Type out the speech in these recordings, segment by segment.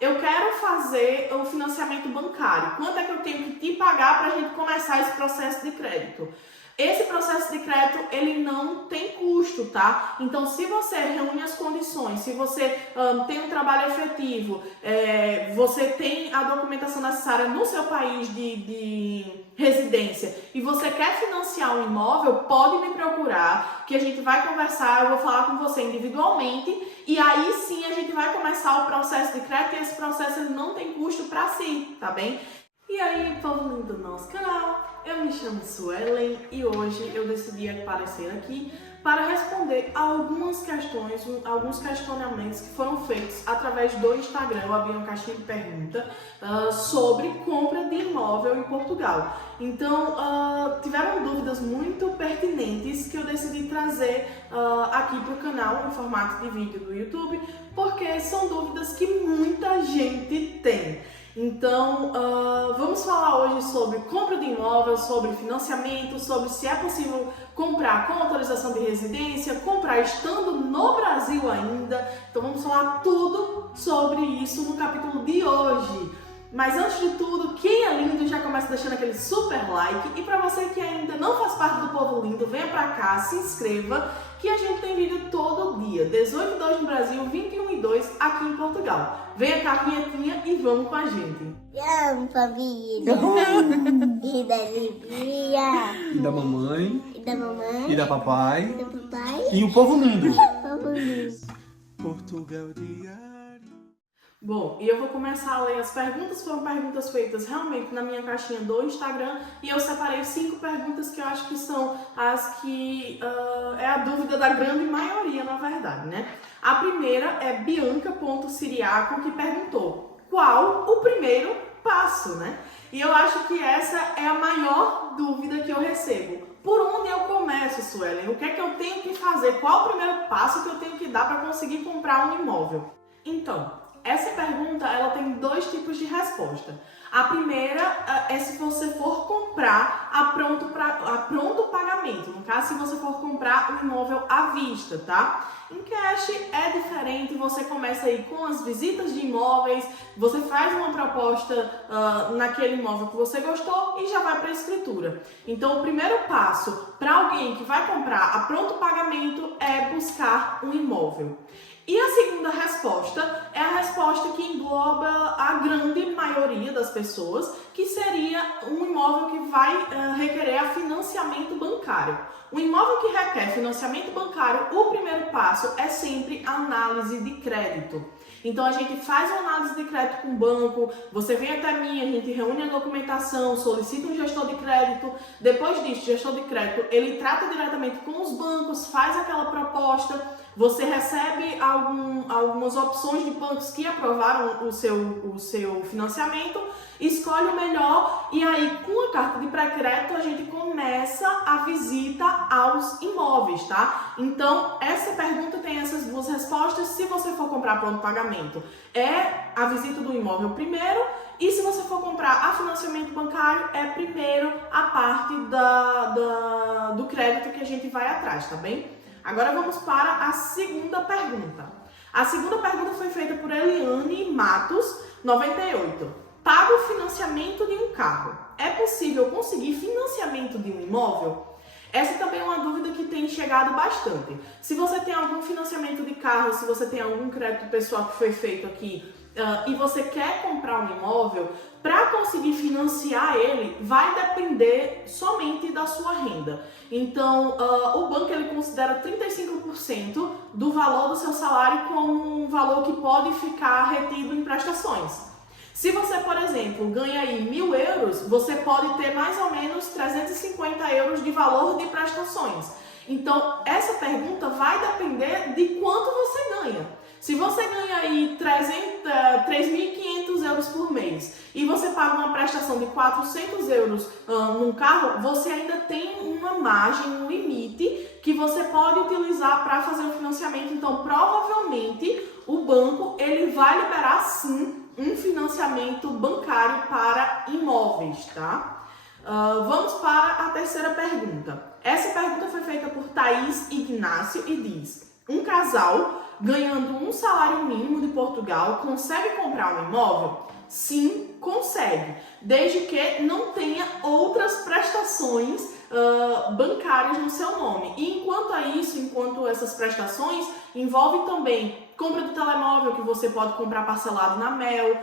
eu quero fazer o financiamento bancário. Quanto é que eu tenho que te pagar para a gente começar esse processo de crédito? Esse processo de crédito, ele não tem custo, tá? Então, se você reúne as condições, se você tem um trabalho efetivo, você tem a documentação necessária no seu país de residência e você quer financiar um imóvel, pode me procurar, que a gente vai conversar, eu vou falar com você individualmente e aí sim a gente vai começar o processo de crédito e esse processo ele não tem custo para si, tá bem? E aí, povo lindo do nosso canal, eu me chamo Suelen e hoje eu decidi aparecer aqui para responder algumas questões, alguns questionamentos que foram feitos através do Instagram. Eu abri uma caixinha de pergunta sobre compra de imóvel em Portugal. Então, tiveram dúvidas muito pertinentes que eu decidi trazer aqui para o canal em formato de vídeo do YouTube, porque são dúvidas que muita gente tem. Então, vamos falar hoje sobre compra de imóvel, sobre financiamento, sobre se é possível comprar com autorização de residência, comprar estando no Brasil ainda. Então, vamos falar tudo sobre isso no capítulo de hoje. Mas antes de tudo, quem é lindo já começa deixando aquele super like. E para você que ainda não faz parte do povo lindo, venha pra cá, se inscreva, que a gente tem vídeo todo dia. 18/2 no Brasil, 21/2 aqui em Portugal. Venha cá, vinhetinha, e vamos com a gente. Amo família. E da alegria. E da mamãe. E da mamãe. E da papai. E do papai. E o povo lindo. Vamos ver. Portugal diário. Bom, e eu vou começar a ler as perguntas. Foram perguntas feitas realmente na minha caixinha do Instagram e eu separei 5 perguntas que eu acho que são as que é a dúvida da grande maioria, na verdade, né? A primeira é Bianca.Siriaco, que perguntou qual o primeiro passo, né? E eu acho que essa é a maior dúvida que eu recebo. Por onde eu começo, Suelen? O que é que eu tenho que fazer? Qual o primeiro passo que eu tenho que dar para conseguir comprar um imóvel? Então, essa pergunta ela tem 2 tipos de resposta. A primeira é se você for comprar a pronto pagamento. No caso, se você for comprar um imóvel à vista, tá? Em cash é diferente, você começa aí com as visitas de imóveis, você faz uma proposta naquele imóvel que você gostou e já vai para a escritura. Então, o primeiro passo para alguém que vai comprar a pronto pagamento é buscar um imóvel. E a segunda resposta é a resposta que engloba a grande maioria das pessoas, que seria um imóvel que vai requerer financiamento bancário. Um imóvel que requer financiamento bancário, o primeiro passo é sempre a análise de crédito. Então a gente faz uma análise de crédito com o banco, você vem até mim, a gente reúne a documentação, solicita um gestor de crédito. Depois disso, o gestor de crédito, ele trata diretamente com os bancos, faz aquela proposta. Você recebe algumas opções de bancos que aprovaram o seu financiamento, escolhe o melhor e aí com a carta de pré-crédito a gente começa a visita aos imóveis, tá? Então essa pergunta tem essas 2 respostas. Se você for comprar pronto pagamento, é a visita do imóvel primeiro, e se você for comprar a financiamento bancário, é primeiro a parte do crédito que a gente vai atrás, tá bem? Agora vamos para a segunda pergunta. A segunda pergunta foi feita por Eliane Matos, 98. Pago o financiamento de um carro. É possível conseguir financiamento de um imóvel? Essa também é uma dúvida que tem chegado bastante. Se você tem algum financiamento de carro, se você tem algum crédito pessoal que foi feito aqui e você quer comprar um imóvel, para conseguir financiar ele, vai depender somente da sua renda. Então, o banco ele considera 35% do valor do seu salário como um valor que pode ficar retido em prestações. Se você, por exemplo, ganha aí 1.000 euros, você pode ter mais ou menos 350 euros de valor de prestações. Então, essa pergunta vai depender de quanto você ganha. Se você ganha aí 3.500 euros por mês e você paga uma prestação de 400 euros num carro, você ainda tem uma margem, um limite que você pode utilizar para fazer o financiamento. Então, provavelmente, o banco ele vai liberar sim um financiamento bancário para imóveis, tá? Vamos para a terceira pergunta. Essa pergunta foi feita por Thaís Ignácio e diz: um casal ganhando um salário mínimo de Portugal, consegue comprar um imóvel? Sim, consegue, desde que não tenha outras prestações bancárias no seu nome. E enquanto essas prestações envolvem também compra do telemóvel, que você pode comprar parcelado na Mel,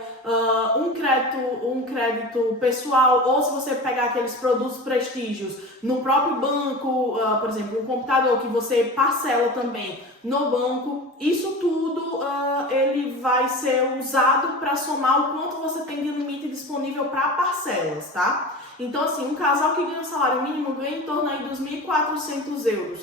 um crédito pessoal, ou se você pegar aqueles produtos prestígios no próprio banco, por exemplo, um computador que você parcela também no banco, isso tudo ele vai ser usado para somar o quanto você tem de limite disponível para parcelas, tá? Então, assim, um casal que ganha um salário mínimo ganha em torno aí dos 1.400 euros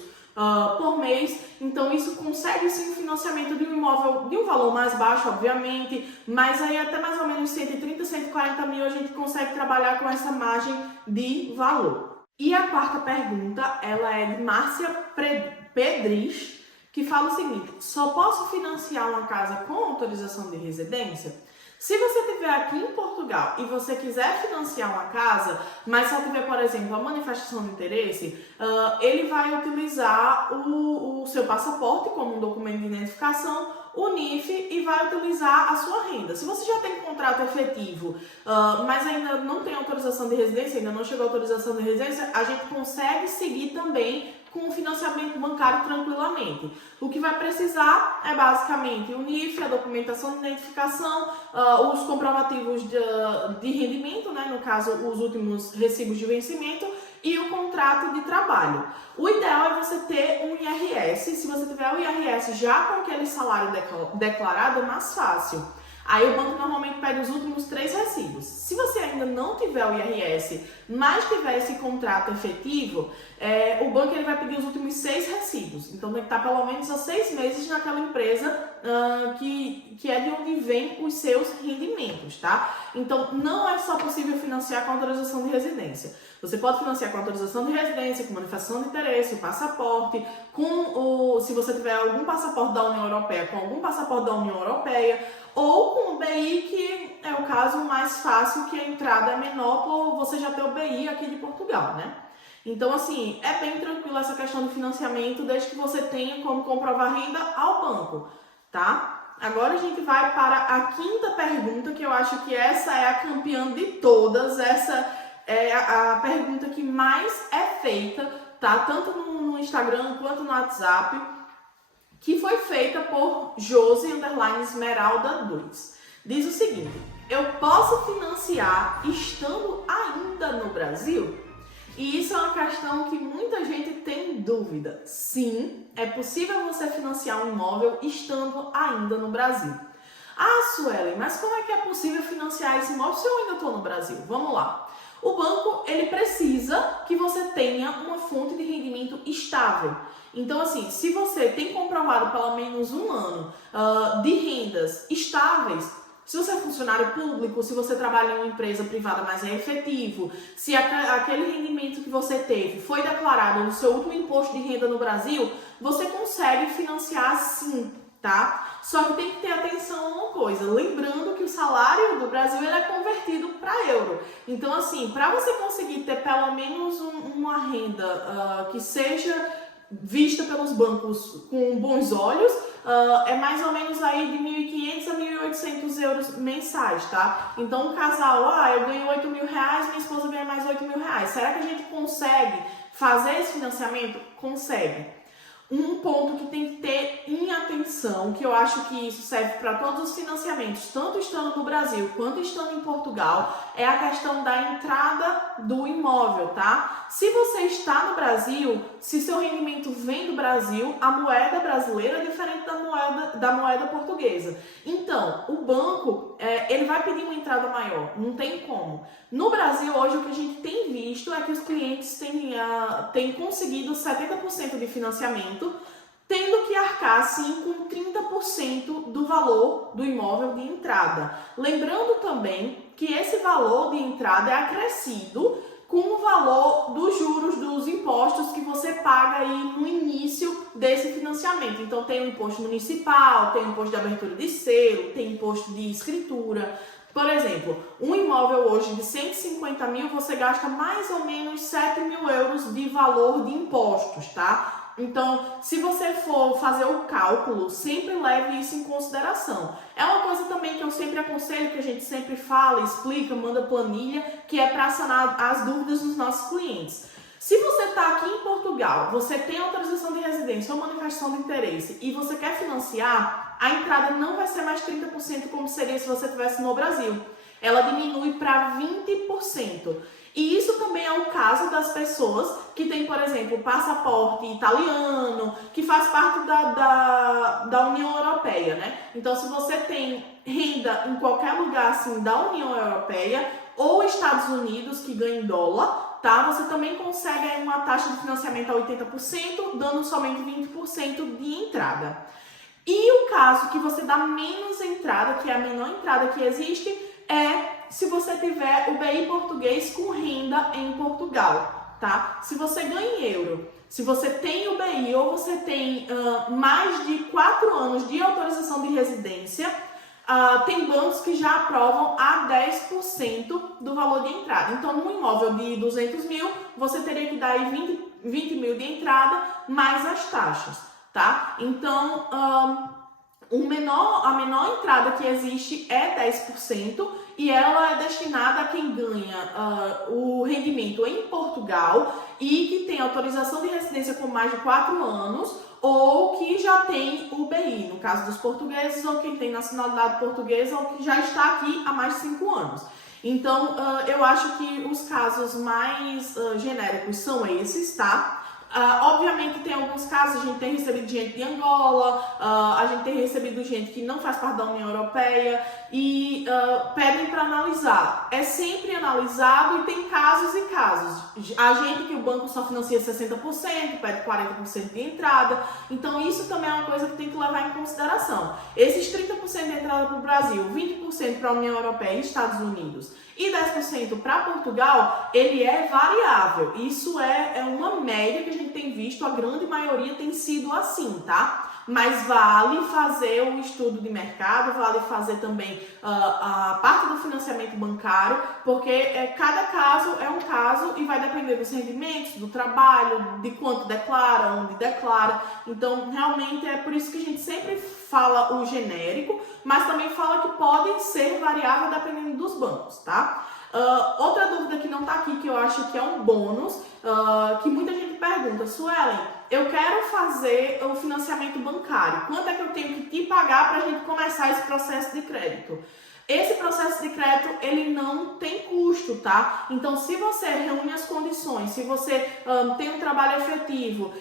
por mês. Então, isso consegue sim o financiamento de um imóvel de um valor mais baixo, obviamente, mas aí até mais ou menos 130, 140 mil a gente consegue trabalhar com essa margem de valor. E a quarta pergunta, ela é de Márcia Pedris, que fala o seguinte: só posso financiar uma casa com autorização de residência? Se você estiver aqui em Portugal e você quiser financiar uma casa, mas só tiver, por exemplo, a manifestação de interesse, ele vai utilizar o seu passaporte como um documento de identificação, o NIF, e vai utilizar a sua renda. Se você já tem contrato efetivo, mas ainda não tem autorização de residência, ainda não chegou a autorização de residência, a gente consegue seguir também com o financiamento bancário tranquilamente. O que vai precisar é basicamente o NIF, a documentação de identificação, os comprovativos de rendimento, né, no caso os últimos recibos de vencimento, e o contrato de trabalho. O ideal é você ter um IRS. Se você tiver o IRS já com aquele salário declarado, é mais fácil. Aí o banco normalmente pede os últimos 3 recibos. Se você ainda não tiver o IRS, mas tiver esse contrato efetivo, o banco ele vai pedir os últimos 6 recibos. Então tem que estar pelo menos há 6 meses naquela empresa que é de onde vem os seus rendimentos, tá? Então não é só possível financiar com autorização de residência. Você pode financiar com autorização de residência, com manifestação de interesse, o passaporte, se você tiver algum passaporte da União Europeia, com algum passaporte da União Europeia, ou com o BI, que é o caso mais fácil, que a entrada é menor por você já ter o BI aqui de Portugal, né? Então, assim, é bem tranquilo essa questão de financiamento, desde que você tenha como comprovar renda ao banco, tá? Agora a gente vai para a quinta pergunta, que eu acho que essa é a campeã de todas, essa é a pergunta que mais é feita, tá? Tanto no Instagram quanto no WhatsApp, que foi feita por Josi_Esmeralda2. Diz o seguinte: eu posso financiar estando ainda no Brasil? E isso é uma questão que muita gente tem dúvida. Sim, é possível você financiar um imóvel estando ainda no Brasil. Ah, Suelen, mas como é que é possível financiar esse imóvel se eu ainda estou no Brasil? Vamos lá. O banco, ele precisa que você tenha uma fonte de rendimento estável. Então, assim, se você tem comprovado pelo menos um ano de rendas estáveis, se você é funcionário público, se você trabalha em uma empresa privada, mas é efetivo, se aquele rendimento que você teve foi declarado no seu último imposto de renda no Brasil, você consegue financiar sim, tá? Só que tem que ter atenção a uma coisa, lembrando que o salário do Brasil ele é convertido para euro. Então, assim, para você conseguir ter pelo menos uma renda que seja vista pelos bancos com bons olhos, é mais ou menos aí de 1.500 a 1.800 euros mensais, tá? Então, um casal, eu ganho 8 mil reais, minha esposa ganha mais 8 mil reais. Será que a gente consegue fazer esse financiamento? Consegue. Um ponto que tem que ter em atenção, que eu acho que isso serve para todos os financiamentos, tanto estando no Brasil quanto estando em Portugal, é a questão da entrada do imóvel, tá? Se você está no Brasil, se seu rendimento vem do Brasil, a moeda brasileira é diferente da moeda portuguesa. Então, o banco, ele vai pedir uma entrada maior, não tem como. No Brasil, hoje, o que a gente tem visto é que os clientes têm conseguido 70% de financiamento, tendo que arcar, sim, com 30% do valor do imóvel de entrada. Lembrando também que esse valor de entrada é acrescido com o valor dos juros dos impostos que você paga aí no início desse financiamento. Então, tem o imposto municipal, tem o imposto de abertura de selo, tem imposto de escritura. Por exemplo, um imóvel hoje de 150 mil, você gasta mais ou menos 7 mil euros de valor de impostos, tá? Então, se você for fazer o cálculo, sempre leve isso em consideração. É uma coisa também que eu sempre aconselho, que a gente sempre fala, explica, manda planilha, que é para sanar as dúvidas dos nossos clientes. Se você está aqui em Portugal, você tem autorização de residência ou manifestação de interesse e você quer financiar, a entrada não vai ser mais 30% como seria se você estivesse no Brasil. Ela diminui para 20%. E isso também é o caso das pessoas que têm, por exemplo, passaporte italiano, que faz parte da União Europeia, né? Então, se você tem renda em qualquer lugar assim da União Europeia ou Estados Unidos, que ganha em dólar, tá? Você também consegue aí uma taxa de financiamento a 80%, dando somente 20% de entrada. E o caso que você dá menos entrada, que é a menor entrada que existe, é se você tiver o BI português com renda em Portugal, tá? Se você ganha em euro, se você tem o BI ou você tem mais de 4 anos de autorização de residência, tem bancos que já aprovam a 10% do valor de entrada. Então, num imóvel de 200 mil, você teria que dar aí 20 mil de entrada, mais as taxas, tá? Então, a menor entrada que existe é 10% e ela é destinada a quem ganha o rendimento em Portugal e que tem autorização de residência com mais de 4 anos ou que já tem o BI, no caso dos portugueses, ou quem tem nacionalidade portuguesa ou que já está aqui há mais de 5 anos. Então, eu acho que os casos mais genéricos são esses, tá? Obviamente tem alguns casos, a gente tem recebido gente de Angola, a gente tem recebido gente que não faz parte da União Europeia e pedem para analisar. É sempre analisado e tem casos e casos. A gente que o banco só financia 60%, pede 40% de entrada, então isso também é uma coisa que tem que levar em consideração. Esses 30% de entrada para o Brasil, 20% para a União Europeia e Estados Unidos e 10% para Portugal, ele é variável. Isso é uma média que a gente tem visto, a grande maioria tem sido assim, tá? Mas vale fazer o estudo de mercado, vale fazer também a parte do financiamento bancário, porque cada caso é um caso e vai depender dos rendimentos, do trabalho, de quanto declara, onde declara. Então, realmente é por isso que a gente sempre fala o genérico, mas também fala que podem ser variáveis dependendo dos bancos, tá? Outra dúvida que não tá aqui, que eu acho que é um bônus, que muita gente pergunta: Suelen, eu quero fazer o financiamento bancário, quanto é que eu tenho que te pagar para a gente começar esse processo de crédito? Esse processo de crédito, ele não tem custo, tá? Então, se você reúne as condições, se você tem um trabalho efetivo,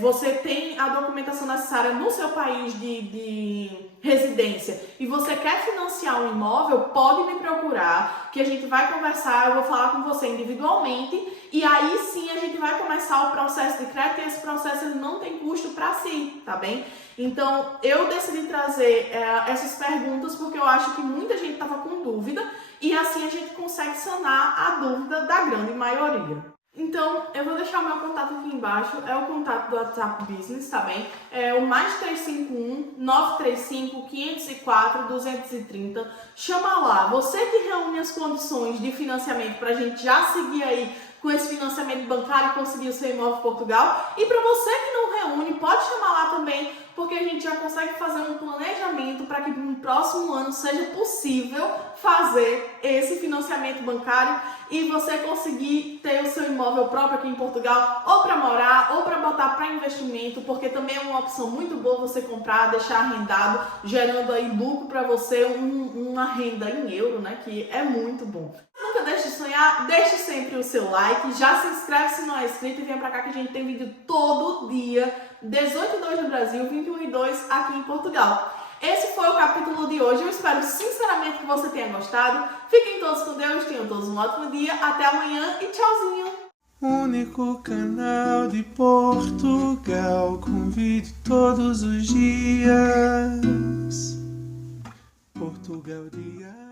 você tem a documentação necessária no seu país de residência e você quer financiar um imóvel, pode me procurar, que a gente vai conversar, eu vou falar com você individualmente e aí sim a gente vai começar o processo de crédito e esse processo ele não tem custo para si, tá bem? Então, eu decidi trazer essas perguntas porque eu acho que muita gente estava com dúvida e assim a gente consegue sanar a dúvida da grande maioria. Então, eu vou deixar o meu contato aqui embaixo, é o contato do WhatsApp Business, tá bem? É o mais 351 935 504 230. Chama lá, você que reúne as condições de financiamento pra gente já seguir aí com esse financiamento bancário e conseguir o seu imóvel em Portugal. E para você que não reúne, pode chamar lá também, porque a gente já consegue fazer um planejamento para que no próximo ano seja possível fazer esse financiamento bancário e você conseguir ter o seu imóvel próprio aqui em Portugal, ou para morar, ou para botar para investimento, porque também é uma opção muito boa você comprar, deixar arrendado, gerando aí lucro para você, uma renda em euro, né, que é muito bom. Nunca deixe de sonhar, deixe sempre o seu like, já se inscreve se não é inscrito e vem pra cá que a gente tem vídeo todo dia, 18/2 no Brasil, 21/2 aqui em Portugal. Esse foi o capítulo de hoje, eu espero sinceramente que você tenha gostado. Fiquem todos com Deus, tenham todos um ótimo dia, até amanhã e tchauzinho! Único canal de Portugal com vídeo todos os dias. Portugal Diário.